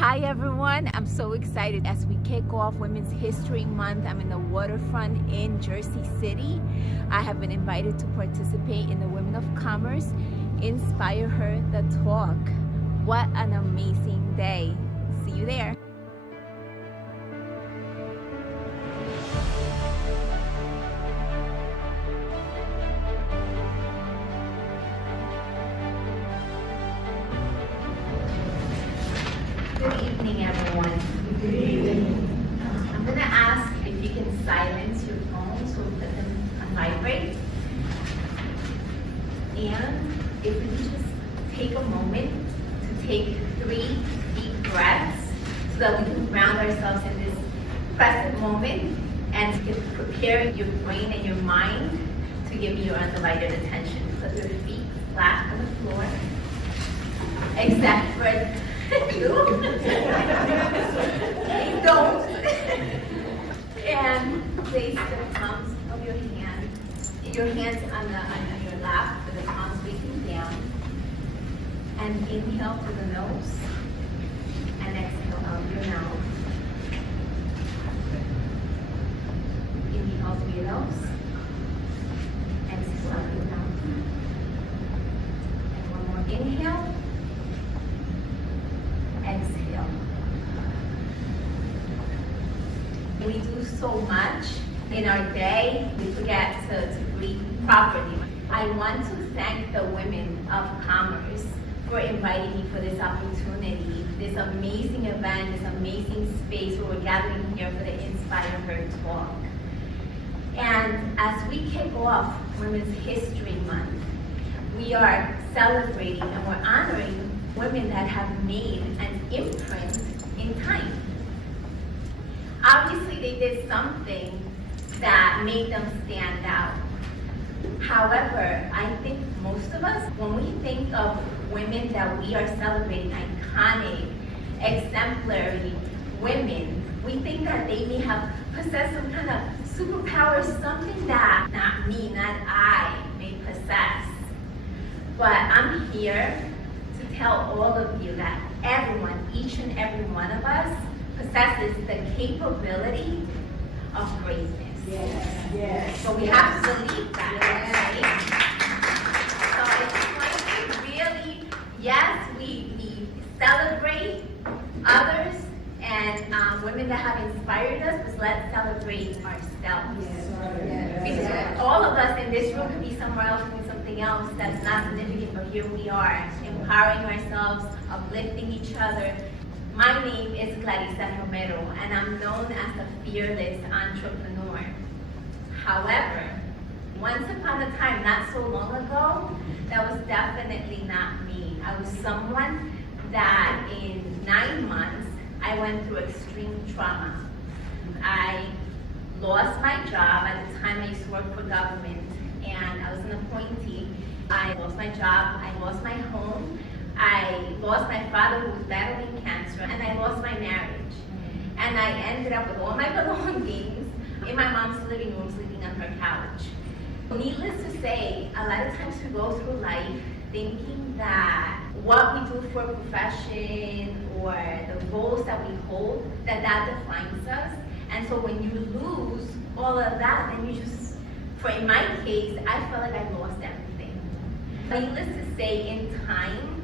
Hi everyone, I'm so excited as we kick off Women's History Month. I'm in the waterfront in Jersey City. I have been invited to participate in the Women of Commerce InspireHer the Talk. What an amazing day. See you there. Good evening, everyone. Good evening. I'm going to ask if you can silence your phone so it doesn't vibrate. And if we can just take a moment to take 3 deep breaths so that we can ground ourselves in this present moment and to prepare your brain and your mind to give you your undivided attention. Put your feet flat on the floor, except for you. Please don't. And place the palms of your hands on your lap with the palms facing down. And inhale through the nose and exhale out your mouth. Inhale through your nose. Exhale out your mouth. And one more inhale. Exhale. We do so much in our day, we forget to breathe properly. I want to thank the Women of Commerce for inviting me for this opportunity, this amazing event, this amazing space where we're gathering here for the InspireHer Talk. And as we kick off Women's History Month, we are celebrating and we're honoring women that have made an imprint in time. Obviously, they did something that made them stand out. However, I think most of us, when we think of women that we are celebrating, iconic, exemplary women, we think that they may have possessed some kind of superpower, something that not me, not I may possess. But I'm here to tell all of you that everyone, each and every one of us, possesses the capability of greatness. Yes, yes. So we have to believe that, right? So it's going to really, yes, we celebrate others and women that have inspired us, but let's celebrate ourselves. Yes. Because all of us in this room could be somewhere else doing something else that's not significant, but here we are, empowering ourselves, uplifting each other. My name is Clarisa Romero, and I'm known as the fearless entrepreneur. However, once upon a time, not so long ago, that was definitely not me. I was someone that in 9 months, I went through extreme trauma. I lost my job. At the time, I used to work for government, and I was an appointee. I lost my job, I lost my home, I lost my father who was battling cancer, and I lost my marriage. And I ended up with all my belongings in my mom's living room, sleeping on her couch. Needless to say, a lot of times we go through life thinking that what we do for a profession or the roles that we hold, that defines us. And so when you lose all of that, then you just, in my case, I felt like I lost everything. Needless to say, in time,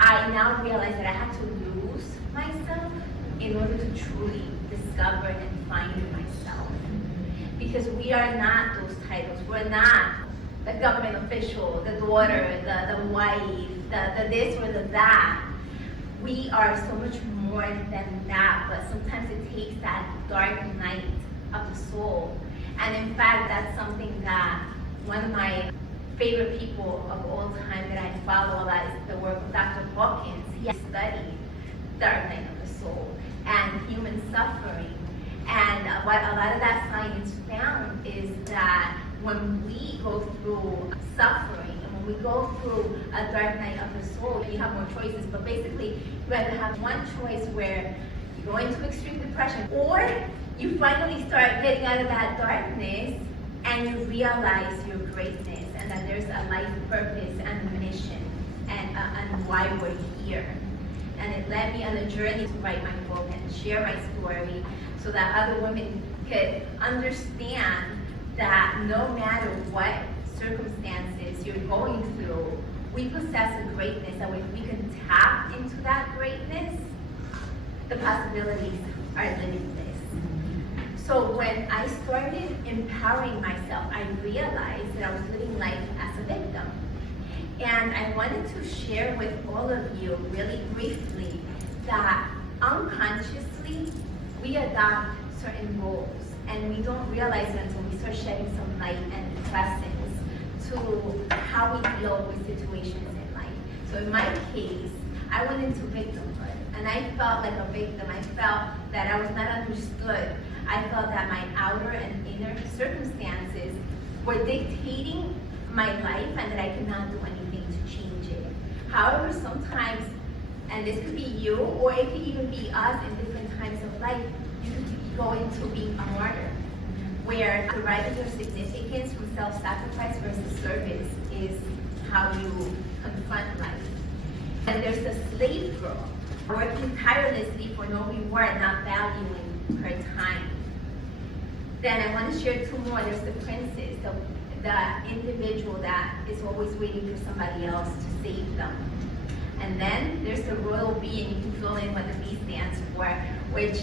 I now realize that I had to lose myself in order to truly discover and find myself. Because we are not those titles. We're not the government official, the daughter, the wife, the this or the that. We are so much more than that, but sometimes it takes that dark night of the soul. And in fact, that's something that one of my favorite people of all time that I follow a lot is the work of Dr. Hawkins. He studied dark night of the soul and human suffering. And what a lot of that science found is that when we go through suffering and when we go through a dark night of the soul, you have more choices. But basically, you either have one choice where you go into extreme depression, or you finally start getting out of that darkness and you realize your greatness and that there's a life purpose and a mission and why we're here. And it it led me on a journey to write my book and share my story so that other women could understand that no matter what circumstances you're going through, we possess a greatness, and if we can tap into that greatness, the possibilities are limitless. So when I started empowering myself, I realized that I was living life as a victim. And I wanted to share with all of you really briefly that unconsciously we adopt certain roles, and we don't realize it until we start shedding some light and lessons to how we deal with situations in life. So in my case, I went into victimhood, and I felt like a victim. I felt that I was not understood. I felt that my outer and inner circumstances were dictating my life and that I could not do anything to change it. However, sometimes, and this could be you, or it could even be us in different times of life, you could go into being a martyr, where deriving your significance from self-sacrifice versus service is how you confront life. And there's the slave girl, working tirelessly for no reward, not valuing her time. Then I want to share two more. There's the princess, the individual that is always waiting for somebody else to save them. And then there's the royal bee, and you can fill in what the B stands for, which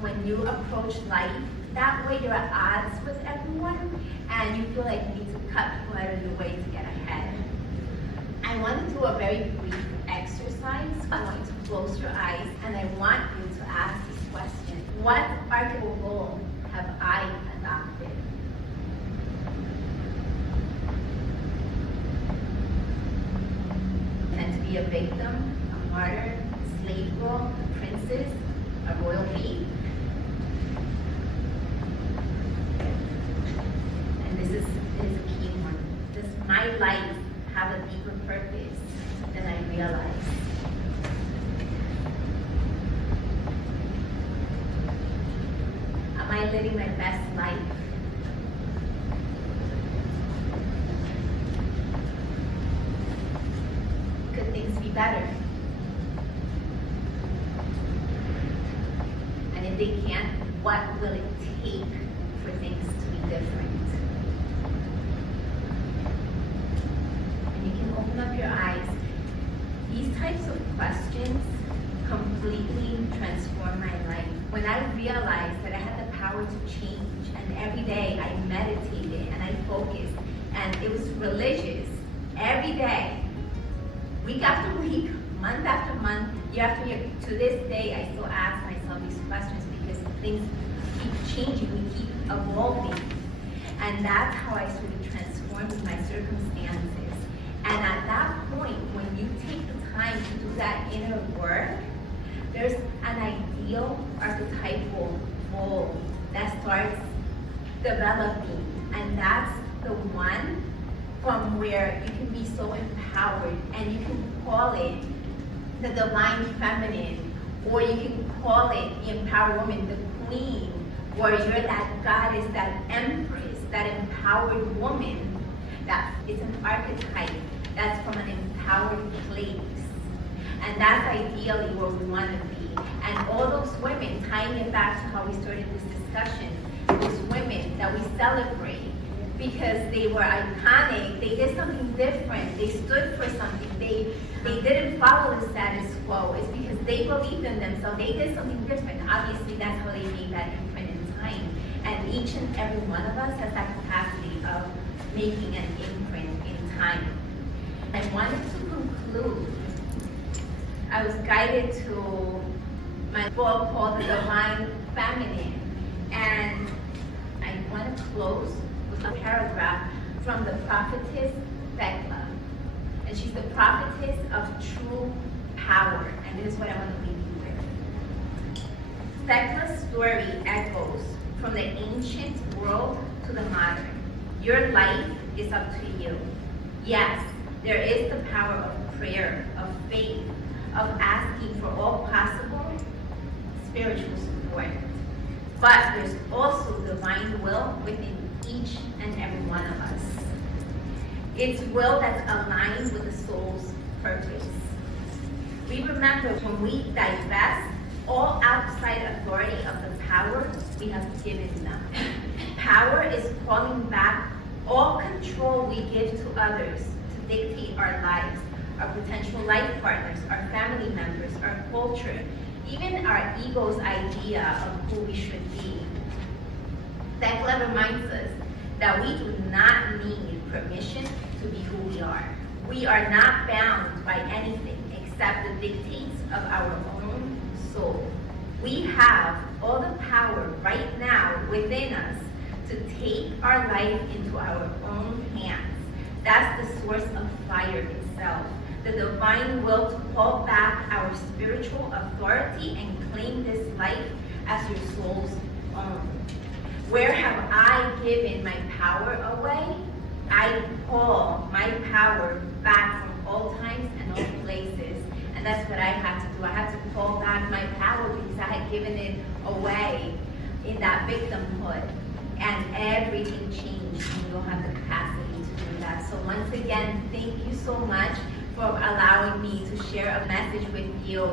when you approach life, that way you're at odds with everyone, and you feel like you need to cut people out of your way to get ahead. I want to do a very brief exercise. I want you to close your eyes, and I want you to ask this question. What archetypal role have I adopted? And to be a victim, a martyr, a slave girl, a princess, a royal bee. And this is a key one. Does my life have a deeper purpose than I realize? Am I living my best life? Could things be better? And if they can't, what will it take for things to be different? And you can open up your eyes. These types of questions completely transform my life. When I realized that I had the power to change, and every day I meditated and I focused, and it was religious, every day, week after week, month after month, year after year, to this day, I still ask myself these questions because things keep changing, we keep evolving. And that's how I started transforming my circumstances. And at that point, when you take the time to do that inner work, there's an ideal archetypal role that starts developing. And that's the one from where you can be so empowered, and you can call it the divine feminine, or you can call it the empowered woman, the queen, or you're that goddess, that empress, that empowered woman. That is an archetype that's from an empowered place. And that's ideally where we want to be. And all those women, tying it back to how we started this discussion, those women that we celebrate because they were iconic, they did something different, they stood for something, they didn't follow the status quo. It's because they believed in themselves, they did something different. Obviously, that's how they made that imprint in time. And each and every one of us has that capacity of making an imprint in time. I wanted to conclude. I was guided to my book called The Divine Feminine, and I want to close with a paragraph from the prophetess Thecla. And she's the prophetess of true power, and this is what I want to leave you with. Thecla's story echoes from the ancient world to the modern. Your life is up to you. Yes, there is the power of prayer, of faith, of asking for all possible spiritual support. But there's also divine will within each and every one of us. It's will that's aligned with the soul's purpose. We remember when we divest all outside authority of the power we have given them. Power is calling back all control we give to others to dictate our lives, our potential life partners, our family members, our culture, even our ego's idea of who we should be. That reminds us that we do not need permission to be who we are. We are not bound by anything except the dictates of our own soul. We have all the power right now within us to take our life into our own hands. That's the source of fire itself, the divine will to call back our spiritual authority and claim this life as your soul's own. Where have I given my power away? I call my power back from all times and all places. And that's what I had to do. I had to call back my power because I had given it away in that victimhood. And everything changed when you don't have the capacity to do that. So once again, thank you so much for allowing me to share a message with you.